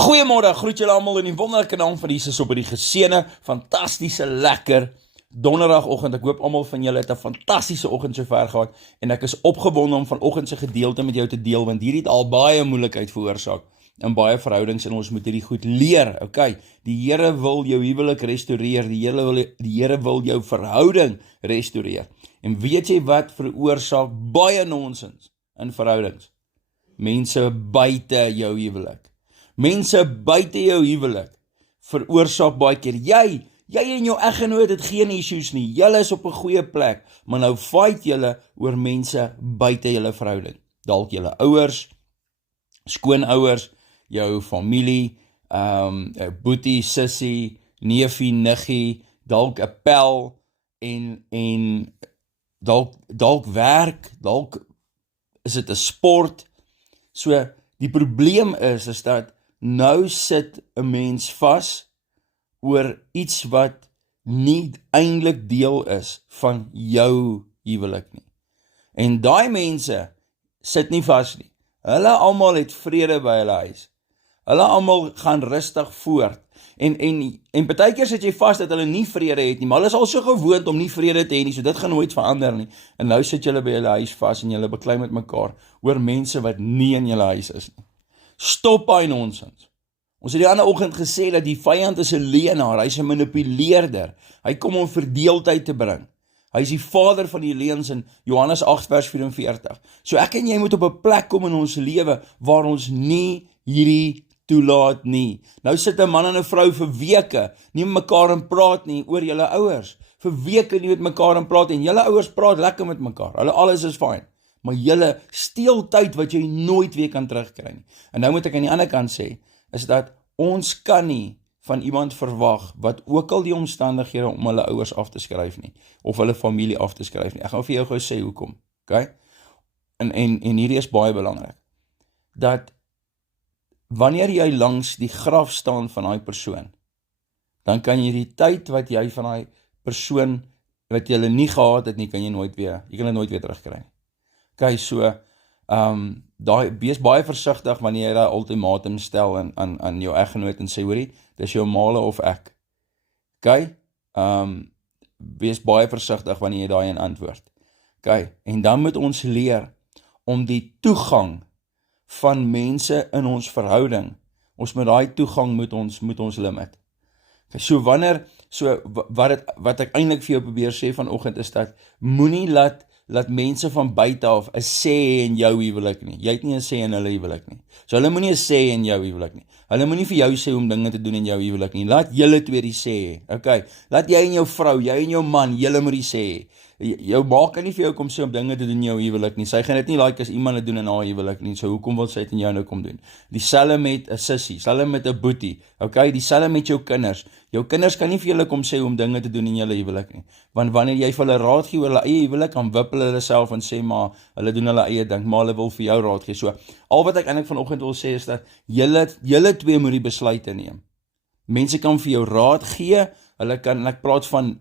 Goeiemôre, groet julle almal in die wonderlike naam van Jesus op die geseënde, fantastiese, lekker donderdagoggend. Ek hoop almal van julle het 'n fantastiese oggend sover gehad en ek is opgewonde om vanoggend se gedeelte met jou te deel want hierdie het al baie moeilikheid veroorsaak in baie verhoudings en ons moet hierdie goed leer. Okay, die Here wil jou huwelik restoreer, die Here wil jou verhouding restoreer. En weet jy wat veroorsaak baie nonsens in verhoudings? Mense buite jou huwelik. Mense buite jou huwelik veroorsaak baie keer, jy en jou eggenoot het geen issues nie, julle is op 'n goeie plek, maar nou fight julle oor mense buite julle verhouding. Dalk julle ouers, skoonouers, jou familie, boetie, sussie, neefie, niggie, dalk 'n pel en dalk werk, dalk is dit 'n sport. So die probleem is dat nou sit 'n mens vas oor iets wat nie eintlik deel is van jou huwelik nie. En daai mense sit nie vas nie. Hulle almal het vrede by hulle huis. Hulle almal gaan rustig voort. En partykeer sit jy vas dat hulle nie vrede het nie, maar hulle is al so gewoond om nie vrede te hê nie, so dit gaan nooit verander nie. En nou sit julle by julle huis vas en julle beklei met mekaar oor mense wat nie in julle huis is nie. Stop daai nonsens. Ons het die ander oggend gesê dat die vyand is 'n leienaar, hy's 'n manipuleerder. Hy kom om verdeeldheid te bring. Hy is die vader van die leuns in Johannes 8 vers 44. So ek en jy moet op 'n plek kom in ons lewe waar ons nie hierdie toelaat nie. Nou sit 'n man en 'n vrou vir weke nie met mekaar en praat nie oor julle ouers. Vir weke nie met mekaar en praat en julle ouers praat lekker met mekaar. Hulle alles is fyn. Maar julle steel tyd wat jy nooit weer kan terugkry nie. En nou moet ek aan die ander kant sê, is dat ons kan nie van iemand verwag wat ook al die omstandighede om hulle ouers af te skryf nie, of hulle familie af te skryf nie. Ek gaan vir jou gou sê hoekom, okay? En hierdie is baie belangrik, dat wanneer jy langs die graf staan van daai persoon, dan kan jy die tyd wat jy van daai persoon, wat jy nie gehad het nie, kan jy kan dit nooit weer terugkry nie. Okay, so, wees baie versigtig wanneer jy daai ultimatum stel aan jou eggenoot en sê, hoorie, dis jou male of ek. Okay, wees baie versigtig wanneer jy daai in antwoord. Okay, en dan moet ons leer om die toegang van mense in ons verhouding, ons met daai toegang moet ons limit. Okay, so wat ek eintlik vir jou probeer sê vanoggend is dat, moenie laat mense van buite af 'n sê in jou huwelik nie. Jy het nie 'n sê in hulle huwelik nie. So hulle moenie 'n sê in jou huwelik nie. Hulle moenie vir jou sê om dinge te doen in jou huwelik nie. Laat julle twee die sê hê. Okay, laat jy en jou vrou, jy en jou man, julle moet die sê hê. Jou ma kan nie vir jou kom sê om dinge te doen in jou huwelik nie. Sy gaan dit nie like as iemand dit doen in haar huwelik nie. So hoekom wil sy dit in jou nou kom doen? Dieselfde met 'n sussie, dieselfde met 'n boetie. Okay, dieselfde met jou kinders. Jou kinders kan nie vir julle kom sê om dinge te doen in julle huwelik nie. Want wanneer jy vir hulle raad gee oor hulle eie huwelik, dan wippel hulle self en sê maar hulle doen hulle eie ding, maar hulle wil vir jou raad gee. So al wat ek eintlik vanoggend wil sê is dat julle twee moet die besluite neem. Mense kan vir jou raad gee, ek praat van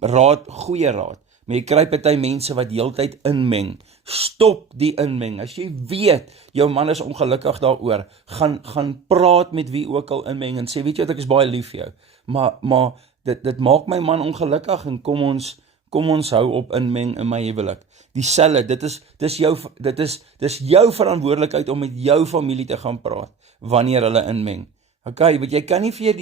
raad, goeie raad, maar jy kry party mense wat heeltyd inmeng. Stop die inmeng. As jy weet, jou man is ongelukkig daaroor, gaan praat met wie ook al inmeng en sê, weet jy wat, ek is baie lief vir jou, maar dit maak my man ongelukkig en kom ons hou op inmeng in my huwelik. Dieselfde, dis jou verantwoordelikheid om met jou familie te gaan praat, wanneer hulle inmeng. Okay, want jy kan nie vir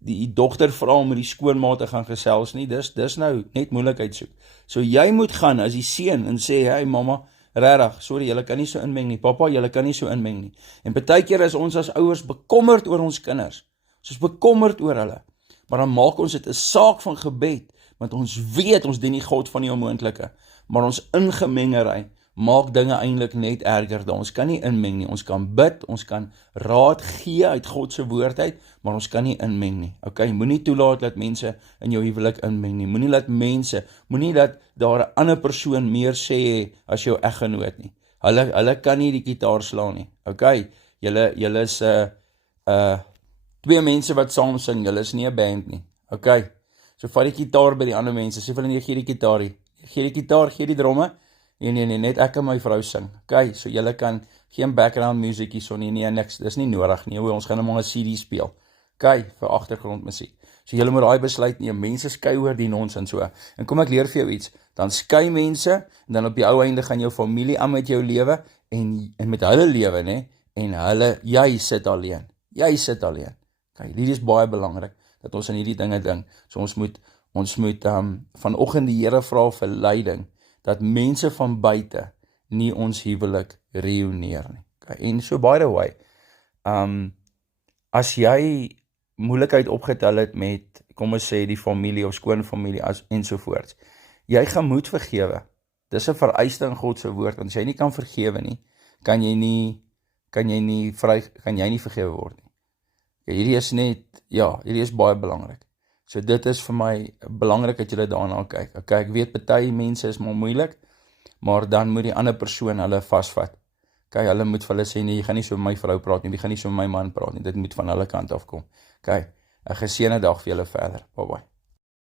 die dogter vra om met die skoonma te gaan gesels nie, dis nou net moeilikheid soek. So jy moet gaan as die seun en sê, hey mamma, regtig, sorry, julle kan nie so inmeng nie, papa, julle kan nie so inmeng nie. En partykeer is ons as ouers bekommerd oor ons kinders, ons is bekommerd oor hulle, maar dan maak ons dit 'n saak van gebed, want ons weet, ons dien die God van die onmoontlike, maar ons ingemengery maak dinge eintlik net erger. Ons kan nie inmeng nie, ons kan bid, ons kan raad gee uit God se woord uit, maar ons kan nie inmeng nie. Okay, moenie toelaat dat mense in jou huwelik inmeng nie. Moenie dat daar 'n ander persoon meer sê as jou eggenoot nie. Hulle kan nie die gitaar slaan nie. Okay, julle is twee mense wat saam sing, julle is nie 'n band nie. Okay, so vat die gitaar by die ander mense, sê vir hulle, gee die gitaar, gee die dromme, Nee, net ek en my vrou sing. Okay, so julle kan geen background music hierso nie, nee, niks, dis nie nodig nie. Ons gaan net maar 'n CD speel. Okay, vir agtergrondmusiek. So julle moet daai besluit neem. Mense skei oor die nonsens so. En kom ek leer vir jou iets. Dan skei mense en dan op die ou einde gaan jou familie aan met jou lewe en met hulle lewe, nê? En jy sit alleen. Jy sit alleen. Okay, dit is baie belangrik dat ons aan hierdie dinge dink. So ons moet vanoggend die Here vra vir leiding dat mense van buite nie ons huwelik reuneer nie. Okay, en so by the way, as jy moeilikheid opgetel het met, kom ons sê, die familie of skoonfamilie ensovoorts, jy gaan moet vergewe. Dis 'n vereiste in God se woord, want as jy nie kan vergewe nie, kan jy nie vergewe word nie. Ja, hierdie is baie belangrik. So dit is vir my belangrik dat jy daarna kyk. Okay, ek weet party mense is maar moeilik, maar dan moet die ander persoon hulle vasvat. Okay, hulle moet vir hulle sê, nee, jy gaan nie so met my vrou praat nie, jy gaan nie so met my man praat nie, dit moet van hulle kant af kom. Okay, 'n geseënde dag vir julle verder. Bye bye.